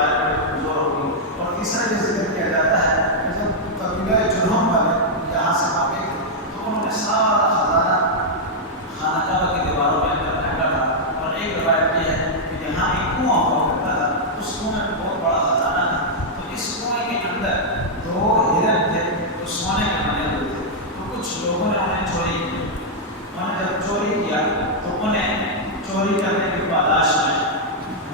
روایت بڑی کمزور ہوگی۔ اور تیسرا یہ ذکر کیا جاتا ہے کہ جب قبیلہ جرہم والے یہاں سے آگے تھے تو انہوں نے سارا خزانہ خانہ کعبہ کی دیواروں میں اندر پھینکا تھا، اور ایک روایت یہ ہے کہ یہاں ایک کنواں ہوا کرتا تھا، اس کنویں میں بہت بڑا خزانہ تھا، تو اس کنویں کے اندر 2 ہرن تھے جو سونے کے بنے ہوئے تھے، تو کچھ لوگوں نے انہیں چوری کی۔ انہوں نے جب چوری کیا تو انہیں چوری کرنے کی پاداش میں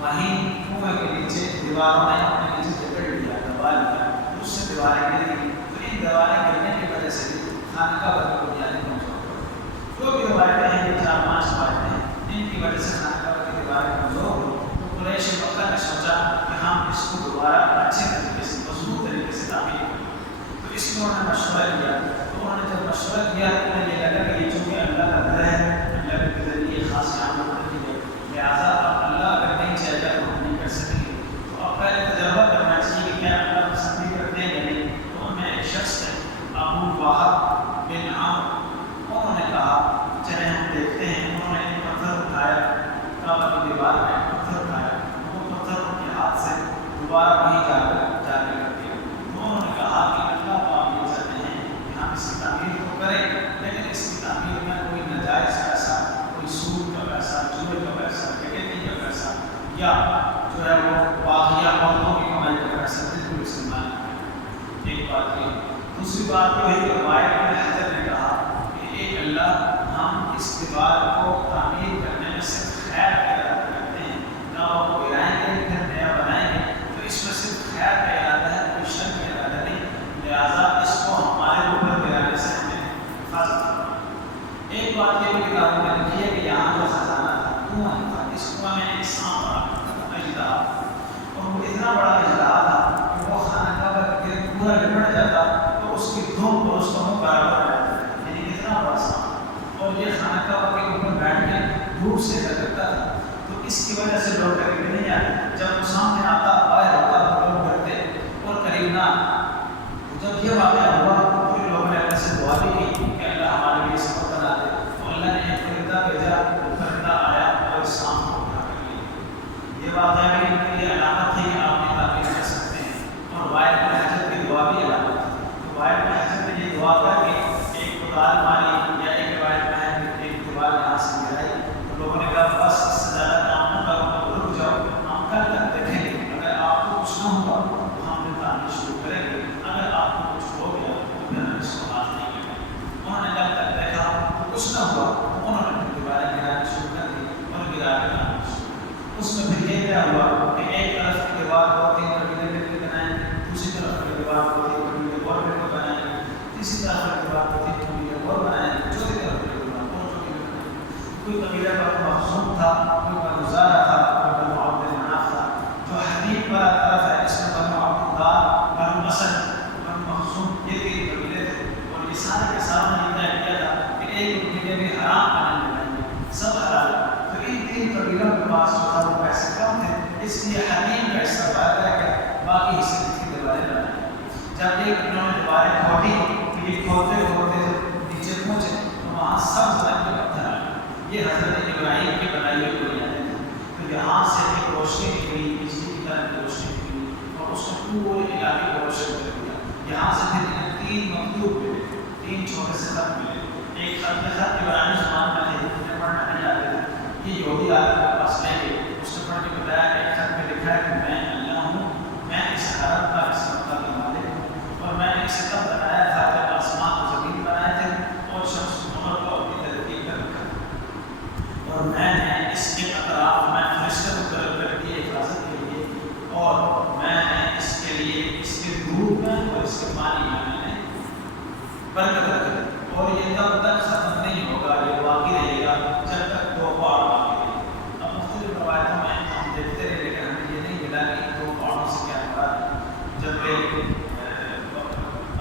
وہیں کنویں کے نیچے دیواروں نے اپنے نیچے جکڑ لیا، دبا لیا، تو اس سے دیواریں گر گئی۔ تو ان دیواریں گرنے کی وجہ سے بھی خانہ کعبہ کی بنیادیں کمزور ہو گئی۔ جو بھی روایتیں ہیں، یہ 4-5 روایتیں ہیں، ان کی وجہ سے خانہ کعبہ کی دیواریں کمزور ہوئی۔ تو قریش مکہ نے سوچا کہ ہم اس کو دوبارہ اچھے طریقے سے مضبوط طریقے سے تعمیر کریں، تو اس میں انہوں نے مشورہ کیا۔ تو انہوں نے جب مشورہ کیا تو انہیں یہ لگا کہ یہ چونکہ اللہ کا گھر ہے، اللہ کے ذریعے خاص عمل ہوتی ہے، لہٰذا اب اللہ اگر نہیں چاہے گا تو ہم نہیں کر سکیں گے، تو اب پہلے تجربہ کرنا چاہیے کہ کیا اللہ پسند بھی کرتے ہیں یا نہیں۔ تو ان میں ایک شخص ہے ابو وہب بن عمرو، انہوں نے کہا چلے ہم دیکھتے ہیں۔ انہوں نے ایک پتھر اٹھایا، کعبہ کی دیوار میں ایک پتھر اٹھایا، وہ پتھر ان کے ہاتھ سے دوبارہ وہیں جا کے کر دیا۔ تو انہوں نے کہا کہ اللہ پاک یہ چاہتے ہیں کہ ہم اس کی تعمیر تو کریں، لیکن اس کی تعمیر میں کوئی ناجائز پیسہ، کوئی سود کا پیسہ، جوئے کا پیسہ، ڈکیتی کا پیسہ، یا جو ہے وہ باقیہ عورتوں کی کمائی کا پیسہ بالکل استعمال نہ کریں۔ ایک بات یہ۔ دوسری بات یہ ہے کہ روایت میں حضرت نے کہا کہ اے اللہ، ہم اس دیوار کو تعمیر کرنے میں صرف خیر کا ارادہ کرتے ہیں، کعبہ کو گرائیں گے پھر نیا بنائیں گے، تو اس میں صرف خیر کا ارادہ ہے، کوئی شر کا ارادہ نہیں، لہٰذا اس کو ہمارے اوپر گرانے سے ہمیں حفاظت کرنا۔ ایک بات یہ بھی کتابوں میں لکھی ہے کہ یہاں جو خزانہ تھا، کنواں تھا، اس کنویں میں ایک سانپ پڑا کرتا تھا، اژدہا، اور وہ اتنا بڑا اژدہا تھا کہ وہ خانہ کعبہ کے گرد پورا لپٹ جاتا تو اس کی دھوپ اور اس کا منہ برابر ہو جاتا تھا، یعنی اتنا بڑا سانپ، اور یہ خانہ کعبہ کے اوپر بیٹھ کے دھوپ سے کرتا تھا، تو اس کی وجہ سے لوگ قریب نہیں آتے۔ جب وہ سامنے آتا، باہر ہوتا تو لوگ ڈرتے اور قریب نہ آتے۔ جب یہ واقعہ ہوا تو پھر لوگوں نے اللہ سے دعا بھی کی کہ اللہ ہمارے لیے سبب بنا دے، تو اللہ نے ایک فرشتہ بھیجا، وہ فرشتہ آیا اور اس سانپ کو اٹھا کر لیا۔ یہ واقعہ بھی ان کے لیے علامت ہے کہ آپ نے تعمیر کر سکتے ہیں، اور وائل بن حجر کی دعا بھی علامت ہے۔ تو وائل بن حجر نے یہ دعا کر کے ایک کدال ماری، یا ایک روایت میں ہے کہ ایک دیوار یہاں سے گرائی، تو لوگوں نے کہا بس اس سے زیادہ کام نہ کرو، رک جاؤ، ہم کل تک دیکھیں گے، اگر آپ کو کچھ نہ ہوگا تو ہم نے تعمیر شروع کریں گے، اگر آپ کو کچھ ہو گیا تو پھر ہم اس کو ہاتھ نہیں لگیں گے۔ انہوں نے کل تک دیکھا تو کچھ نہ ہوا، تو انہوں نے پھر دیواریں گرانا شروع کر دی اور گرا کے تعمیر شروع کی۔ اس میں پھر یہ کیا ہوا کہ ایک طرف کی دیوار کو 3 قبیلے مل کے بنائیں گے، دوسری طرف کی دیوار کو 3 قبیلے اور مل کے بنائیں گے، تیسری طرف کی دیوار کو 3 قبیلے اور بنائیں گے، چوتھی طرف کی دیوار کو 4 قبیلے بنائیں گے۔ کوئی قبیلہ بنو مخزوم تھا، کوئی بنو زارہ تھا، کوئی بنو عبد مناف تھا۔ جو حدیب والا طرف ہے اس میں بنو عبداللہ، بنو اسد، بنو مخزوم، یہ 3 قبیلے تھے، اور یہ سارے کے سامنے یہ طے کیا تھا کہ ایک قبیلے بھی حرام بنانے لگیں گے، سب حلال۔ تو ان 3 قبیلوں کے پاس جو تھا وہ پیسے کم تھے، اس لیے حدیب کا حصہ باقی رہ گیا، باقی حصے کی دیواریں بنائی۔ جب ایک انہوں نے دیواریں کھوٹی، تو یہ کھولتے کھولتے نیچے پہنچے تو وہاں سب رنگ کے پتھر آئے، یہ حضرت ابراہیم کی بنائی ہوئی بنیادیں تھیں۔ تو یہاں سے ایک روشنی نکلی، بجلی کی طرح کی روشنی نکلی، اور اس نے پورے علاقے کو روشن کر دیا۔ یہاں سے پھر انہیں 3 مکتوب ملے، 3 چھوٹے سے خط ملے۔ ایک خط میں خط ابراہیم زبان میں تھے، انہیں پڑھنا نہیں آتے تھے، یہ یہودی آدمی کے پاس لے گئے، اس نے پڑھ کے بتایا کہ ایک خط میں لکھا ہے کہ میں اللہ ہوں، میں اس حرم کا، اس مکہ کا مالک ہوں، اور میں نے اسے تب بنایا تھا جب آسمان و زمین بنائے تھے اور شمس و قمر کو اپنی ترتیب پر رکھا تھا، اور میں نے اس کے اطراف میں فرشتے مقرر کر دیے حفاظت کے لیے، اور میں نے اس کے لیے اس کے دودھ میں اور اس کے پانی میں میں نے برکت رکھ دی، اور یہ تب تک ختم نہیں ہوگا، یہ باقی رہے گا جب تک 2 پہاڑ باقی رہے گا۔ اب مختلف روایتوں میں ہم دیکھتے رہے لیکن ہمیں یہ نہیں ملا کہ 2 پہاڑوں سے کیا مراد، جب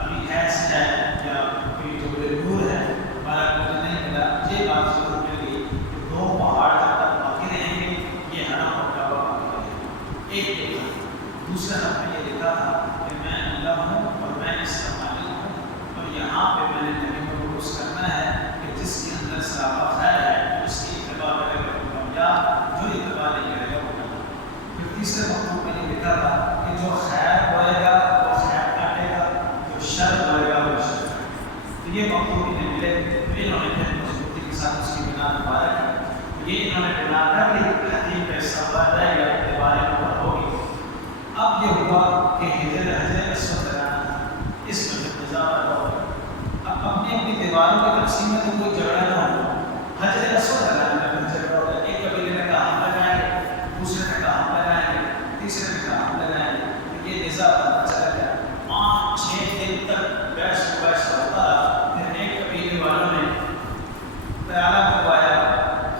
ابھی حیث ہے یا کوئی جو نور ہے ہمارا مجھے نہیں ملا، یہ بات ضرور مل گئی کہ 2 پہاڑ جب تک باقی رہیں گے یہ حرم اور کعبہ باقی رہے گا۔ ایک یہ تھا۔ دوسرے حق میں یہ لکھا تھا کہ میں اللہ ہوں اور میں اس کا مالک ہوں، اور یہاں پہ میں نے نبی کو درست کرنا ہے کہ جس کے اندر سراپا خیر ہے اس کی اتباع کرے گا وہ کامیاب، جو اتباع نہیں کرے گا وہ کامیاب۔ پھر تیسرے مکتوب میں یہ لکھا تھا ہوا کہ حجر اسود لگانا تھا، اس میں پھر نظام پیدا ہو گیا۔ اب اپنی اپنی دیواروں کی تقسیم میں تو کوئی جھگڑا نہ ہوا، حجر اسود لگانے میں پھر جھگڑا ہو گیا۔ ایک قبیلے نے کہا ہم لگائیں گے، دوسرے نے کہا ہم لگائیں گے، تیسرے نے کہا ہم لگائیں گے۔ یہ نظام چلا گیا، 5-6 دن تک بحث ہوتا رہا۔ پھر ایک قبیلے والوں نے پیالہ منگوایا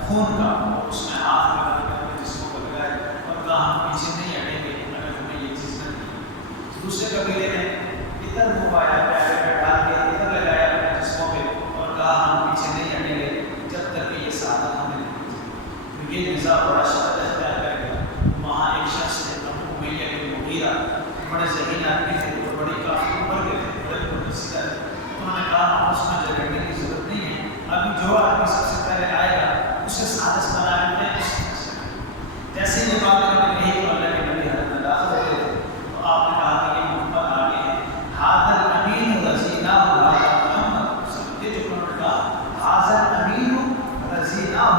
خون کا، اس میں ہاتھ لگا کر جسموں کو لگائے اور کہا ہم پیچھے نہیں ہٹیں گے اگر ہمیں یہ چیز نہ دی۔ دوسرے قبیلے نے ادھر منگوایا، پیالے میں ڈال کے ادھر لگایا اپنے جسموں پہ اور کہا ہم پیچھے نہیں ہٹیں گے جب تک کہ یہ سعادت ہمیں نہیں دی۔ یہ نظام بڑا شدت اختیار کر گیا۔ وہاں ایک شخص نے ابو امیہ بن مغیرہ، بڑے ذہین آدمی تھے اور بڑی کافی عمر کے تھے، بڑے پروفیسر تھے، انہوں نے کہا آپس میں جھگڑنے کی ضرورت نہیں ہے، ابھی جو آدمی سب سے پہلے آئے گا اسے سازش بنا لیتے ہیں۔ جیسے یہ بات انہوں نے کہی تو اللہ کے نبی حضرت میں داخل ہو گئے تھے، تو آپ نے کہا کہ یہ محمد آگے ہیں، حاضر امین رضینہ محمد، یہ جو انہوں نے کہا حاضر امین رضینہ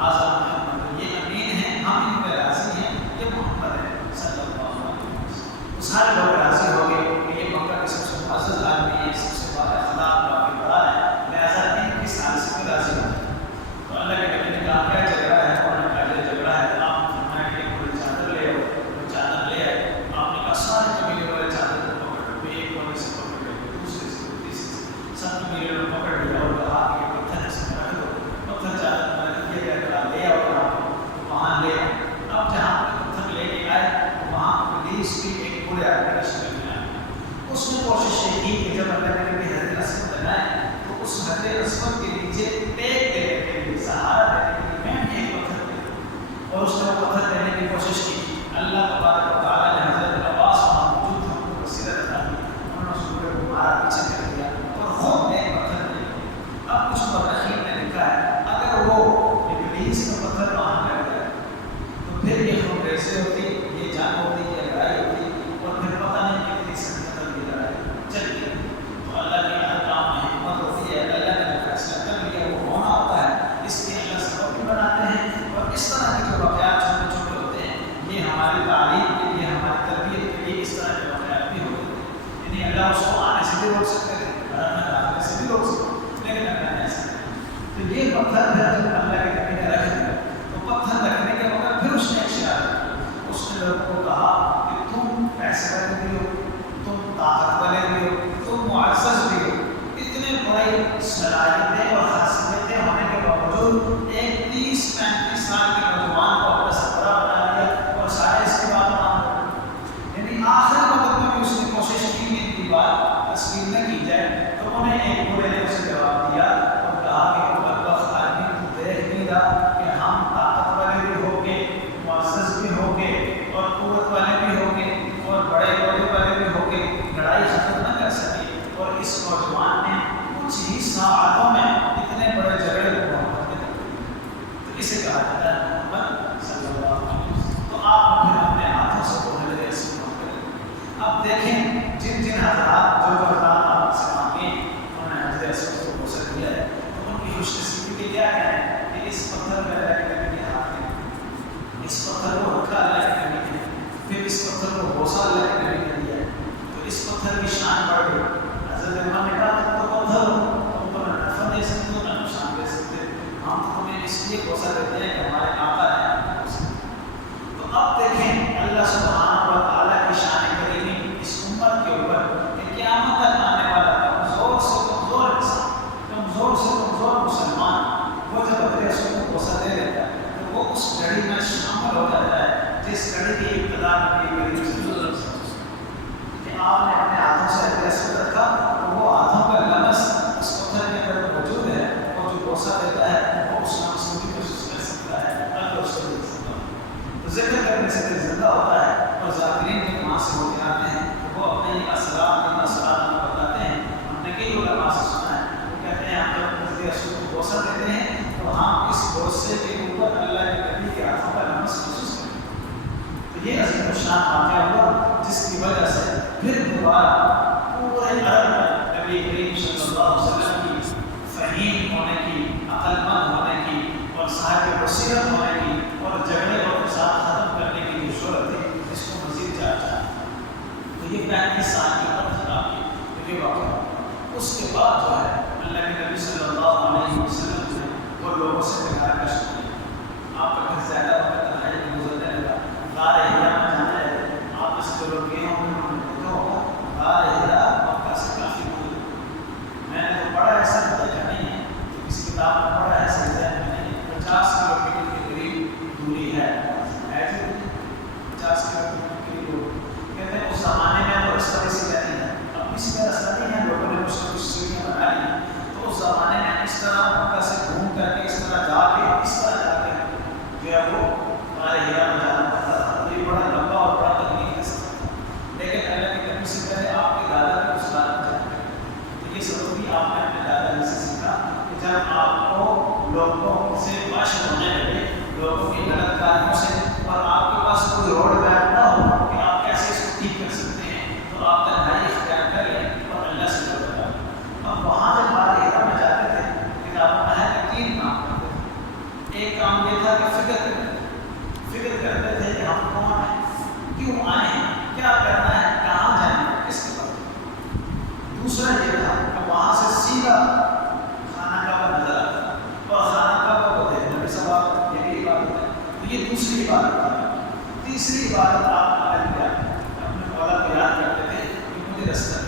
حاضر محمد، یہ امین ہیں، ہم ان پہ راضی ہیں، یہ محمد ہے صلی اللہ علیہ وسلم۔ تو سارے لوگ راضی ہو گئے کہ یہ مکہ کے سب سے معزز آدمی ہے، سب سے بڑا اخلاق کافی بڑا ہے، لہٰذا ان کی سازش میں راضی ہو گئے۔ تو اللہ کے نبی نے کہا کیا جھگڑا ہے؟ انہوں نے کہا یہ جھگڑا ہے، آپ نے فرمایا کہ کوئی چادر لے آؤ، وہ چادر لے آئے۔ آپ نے کہا سارے قبیلے والے چادر کو پکڑ لو، ایک کونے سے پکڑ لے، دوسرے سے، تیسرے سے، سب قبیلے نے پکڑ لیا اور کہا کہ یہ پتھر اس میں رکھ دو، پتھر چادر میں رکھ دیا گیا، لے آؤ یہاں پہ، وہاں لے آئے۔ اب جہاں پہ پتھر لے کے آئے وہاں پولیس بھی ایک بڑے آدمی کی شکل میں آئی۔ اس نے کوشش یہ کی کہ جب اللہ کے نبی حضرت اسود لگائے تو اس حضرت اسود کے نیچے ٹیک دینے کے لیے، سہارا دینے کے لیے میں ایک پتھر دے دوں، اور اس نے وہ پتھر دینے کی کوشش کی۔ اللہ تبارک و تعالیٰ نے حضرت عباس وہاں موجود تھا، ان کو وسیلہ عطا کی، انہوں نے اس پورے کو مارا، پیچھے کر دیا اور خود ایک پتھر دے دیا۔ اب کچھ مورخین نے لکھا ہے اگر وہ ابلیس کا پتھر وہاں کر گیا تو پھر یہ خون ریزے ہوتی، یہ جنگ ہوتی، یہ لڑائی ہوتی، اور پھر پتہ نہیں کتنی سنت تک یہ لڑائی چل گئی۔ تو اللہ کے احکام میں حکمت ہوتی ہے، اللہ نے فیصلہ کر لیا، وہ ہونا ہوتا ہے، اس لیے اللہ سبب بھی بناتے ہیں۔ اور اس طرح کے جو واقعات چھوٹے چھوٹے ہوتے ہیں یہ ہماری تعلیم کے لیے، ہماری تربیت کے لیے اس طرح کے واقعات بھی ہوتے ہیں۔ یعنی اللہ اس کو آنے سے بھی روک سکتے تھے، گھر میں داخلے سے بھی روک سکتے، لیکن اللہ نے ایسا نہیں۔ تو یہ پتھر پھر جب اللہ کے نبی نے رکھ دیا تو پتھر رکھنے کے وقت پھر اس نے ایک شعار کیا، اس نے لوگوں کو کہا کہ تم پیسے والے بھی ہو، تم طاقت والے بھی ہو، تم معزز بھی ہو، اتنے بڑی صلاحیتیں اور خاصیتیں ہونے کے باوجود ایک 30-35 سال کے نوجوان کو اپنا سربراہ بنا لیا اور سارے اس کی بات مان رہے۔ یعنی آخر وقت میں بھی اس نے کوشش کی کہ ان کی بات تسلیم نہ کی جائے، تو انہیں ایک بڑے نے اسے جواب دیا اور کہا کہ بدبخت آدمی تو دیکھ نہیں رہا کہ ہم طاقت والے بھی ہو گے، معزز بھی ہو گے اور قوت والے بھی ہو گے اور بڑے عہدے والے بھی ہو گے، لڑائی ختم نہ کر سکے، اور اس نوجوان نے کچھ ہی ساعتوں میں اتنے بڑے جھگڑے کو محمد میں تبدیل کیا۔ تو اسے کہا جاتا ہے محمد صلی اللہ علیہ وسلم۔ تو آپ پھر اپنے ہاتھوں سے وہ حضرت اسود کو کریں۔ اب دیکھیں جن جن حضرات جو حضرات آپ سے مانگے انہوں نے حضرت اسود کو غسل کیا ہے، تو ان کی خوش نصیبی کے کیا کہیں کہ اس پتھر میں اللہ کے نبی کے ہاتھ میں، اس پتھر کو رکھا اللہ کے نبی نے، پھر اس پتھر کو بوسا اللہ کے نبی نے دیا، تو اس پتھر کی شان بڑھ گئی۔ حضرت عمر نے کہا تم تو پتھر ہو، تم تو نہ نفع دے سکتے ہو نہ نقصان دے سکتے، ہم تو تمہیں اس لیے بوسا دیتے ہیں کہ ہمارے آقا ہیں آپ کو بوسا۔ تو اب دیکھیں اللہ سبحانہ و تعالیٰ کی شان کریمی اس امت کے اوپر کہ قیامت تک آنے والا کمزور سے کمزور انسان، کمزور سے کمزور مسلمان، وہ جب اپنے رسول کو بوسا دے دیتا ہے تو وہ اس گھڑی میں شامل ہو جاتا ہے جس گھڑی کی ابتدا نبی کریم صلی اللہ علیہ وسلم کہ آپ نے اپنے ہاتھوں سے اپنے رسول رکھا، وہ ہاتھوں کا لمس اس پتھر کے اندر موجود ہے، اور جو بوسا دیتا ہے وہ اس لمس کو بھی محسوس کر تو یہ 35 سال کی عمر تھی آپ کی، تو یہ واقعہ اس کے بعد جو ہے اللہ کے نبی صلی اللہ علیہ وسلم نے وہ لوگوں سے بغیر کش کیا، آپ کا گھر زیادہ وقت تنہائی میں گزرنے لگا، غار حرا میں جانا ہے، آپ اس جو لوگ گئے ہوں گے دیکھا ہوگا غار حرا مکہ سے کافی دور ہے، میں نے تو پڑھا ایسا دیکھا نہیں ہے کہ کسی کتاب میں پڑھا ہے ایسے ذہن میں نہیں، 50 کلومیٹر کے قریب دوری ہے، 50 کلومیٹر کے قریب کہتے ہیں اس زمانے میں تو اس طرح سے رہتی ہے، اب کسی کا راستہ نہیں ہے، لوگوں نے کچھ سیڑھیاں بنا لی، تو اس زمانے میں اس طرح مکہ سے گھوم کر کے اس طرح جا کے اس طرح جا کے جو ہے وہ غار حرا میں جانا پڑتا تھا، یہ بڑا لمبا اور بڑا تکنیک ہے سفر، لیکن اللہ کے نبی سے پہلے آپ کے دادا نے اس بات میں جانا ہے، تو یہ سب بھی آپ نے اپنے دادا جی سے سیکھا کہ جب آپ کو لوگوں سے معاشر ہونے لگے، لوگوں کی غلط کاریوں سے، اور آپ کے پاس کوئی روڈ میپ نہ ہو کہ آپ کیسے اس کو ٹھیک کر سکتے ہیں، تو آپ تنہائی اختیار کر لیں اور اللہ سے ڈر لگا۔ اب وہاں جب غار حرا میں جاتے تھے، کتابوں میں ہے کہ 3 کام کرتے تھے، ایک کام یہ تھا کہ فکر کرتے تھے کہ ہم کون ہیں، کیوں آئے ہیں، کیا کرنا ہے، کہاں جائیں گے، کس کے بعد۔ دوسرا یہ تھا کہ وہاں سے سیدھا خانہ کعبہ نظر آتا تھا اور خانہ کعبہ کو دیکھنا بھی ثواب، یہ بھی عبادت ہے، تو یہ دوسری عبادت ہے۔ تیسری عبادت آپ اپنے مولا کو یاد کرتے تھے کہ مجھے رستہ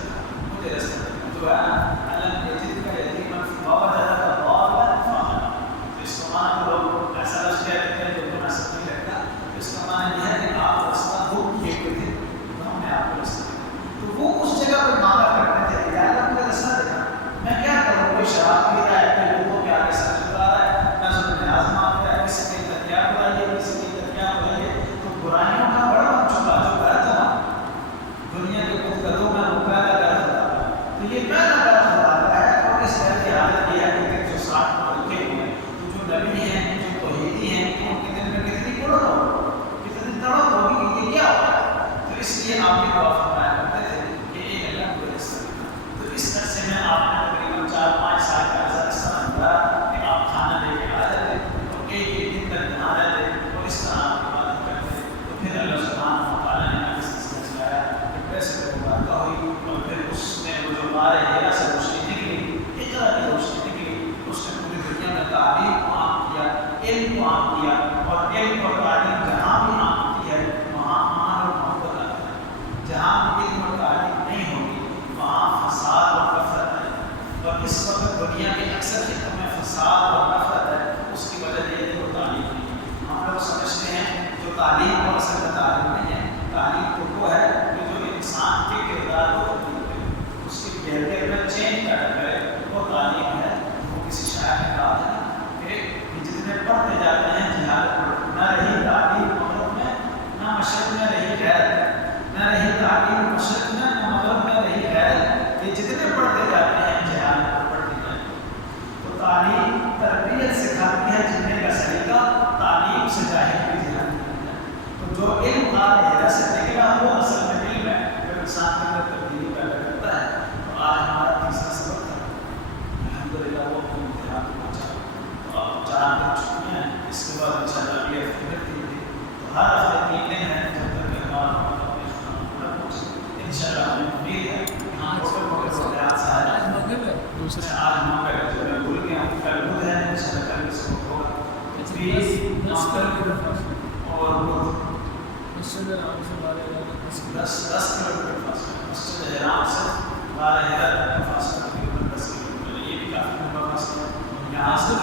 جو ہے علم یجد کا یتیما ووجدک ضالا فہدا، اس کا معنی لوگ ایسا لفظ کہتے ہیں جو مناسب نہیں لگتا، اس کا معنی یہ ہے کہ آپ رستہ ڈھونڈ کیے ہوئے تھے تو ہم نے آپ کو رستہ دیا، تو وہ اس جگہ پر مانگا کرتے تھے یا اللہ مجھے رستہ دینا، میں کیا کروں، کوئی شراب پی رہا ہے، کوئی لوگوں کے آگے سر چلا رہا ہے، میں ظلم نیاز مانگ رہا ہے، کسی کی تکیا بلائیے، کسی کی تکیا بلائیے، تو برائیوں کا بڑا بن چکا جو غلط تھا دنیا کے کچھ قدوں میں وہ پہلا غلط تھا، تو یہ پہلا غلط ہوا ہے، اور اس طرح کی حالت یہ ہے کہ 160 کو رکھے ہوئے ہیں، تو جو نبی ہیں، جو توحیدی ہیں، ان کے دل میں کتنی کڑن ہوگی، کتنی تڑپ ہوگی کہ یہ کیا ہوا ہے، تو اس لیے آپ بھی دعا فرمایا کرتے تھے کہ ایک اللہ کو رستہ دینا۔ تو اس عرصے میں آپ نے تقریباً 4-5 سال کا عرصہ اس طرح گزارا کہ آپ کھانا لے کے آ جاتے اور ایک دن تک نہا رہتے اور اس طرح آپ عبادت کرتے، تو پھر اللہ سبحانہ و تعالیٰ نے آپ سے سلسلہ چلایا کہ کیسے مبارکہ ہوئی، اور پھر اس میں وہ جو غار حرا سے روشنی نکلی، اقرا کی روشنی نکلی، اس نے پوری دنیا میں تعلیم کو عام کیا، علم کو عام کیا، اور علم اور تعلیم جہاں بھی عام ہوتی ہے وہاں امن اور محبت آتی ہے، جہاں بھی علم اور تعلیم نہیں ہوگی وہاں فساد اور نفرت آئے گی، اور اس وقت دنیا کے اکثر خطوں میں فساد اور نفرت ہے، اس کی وجہ یہ ہے کہ تعلیم نہیں ہے۔ ہم لوگ سمجھتے ہیں جو تعلیم اور اصل میں تعلیم نہیں ہے، تعلیم تو وہ ہے کہ جو انسان کے کردار کو تبدیل کرے، اس کے بیہیویئر میں چینج پیدا کرے، وہ تعلیم ہے۔ وہ کسی شاعر نے کہا تھا کہ جتنے پڑھتے جاتے ہیں جہالت پڑھتے، نہ رہی تعلیم مغرب میں، نہ مشرق میں رہی غیرت، نہ رہی تعلیم مشرق میں، نہ مغرب میں رہی غیرت، یہ جتنے پڑھتے جاتے ہیں جہالت پڑھتے جاتے ہیں۔ تو تعلیم تربیت سکھاتی ہے جینے کا سلیقہ، تعلیم سے ظاہر کی جہالت نہیں ہے۔ تو جو علم غار حرا سے نکلا وہ اصل میں علم ہے جو انسان کے اندر تبدیلی پیدا کرتا ہے۔ تو آج ہمارا تیسرا سبق تھا، الحمدللہ وہ اپنے امتحان کو پہنچا، تو اب 4 دن چھٹیاں ہیں، اس کے بعد انشاءاللہ اگلے ہفتے میں 3 دن، تو ہر ہفتے 3 دن ہیں جب تک کہ ہمارا اپنے امتحان پورا پہنچے، انشاءاللہ ہمیں امید ہے کہ ہم واقعات سے آج مغرب ہے، دوسرے آج مغرب ہے، جو میں بھول گیا ہوں، کل بدھ ہے، انشاءاللہ کل اس کو ہوگا 20 اور بدھ 10 کلومیٹر فاصلہ، مسجد حرام سے غار حرا کا فاصلہ تقریباً 10 کلومیٹر، یہ بھی کافی لمبا فاصلہ ہے، یہاں سے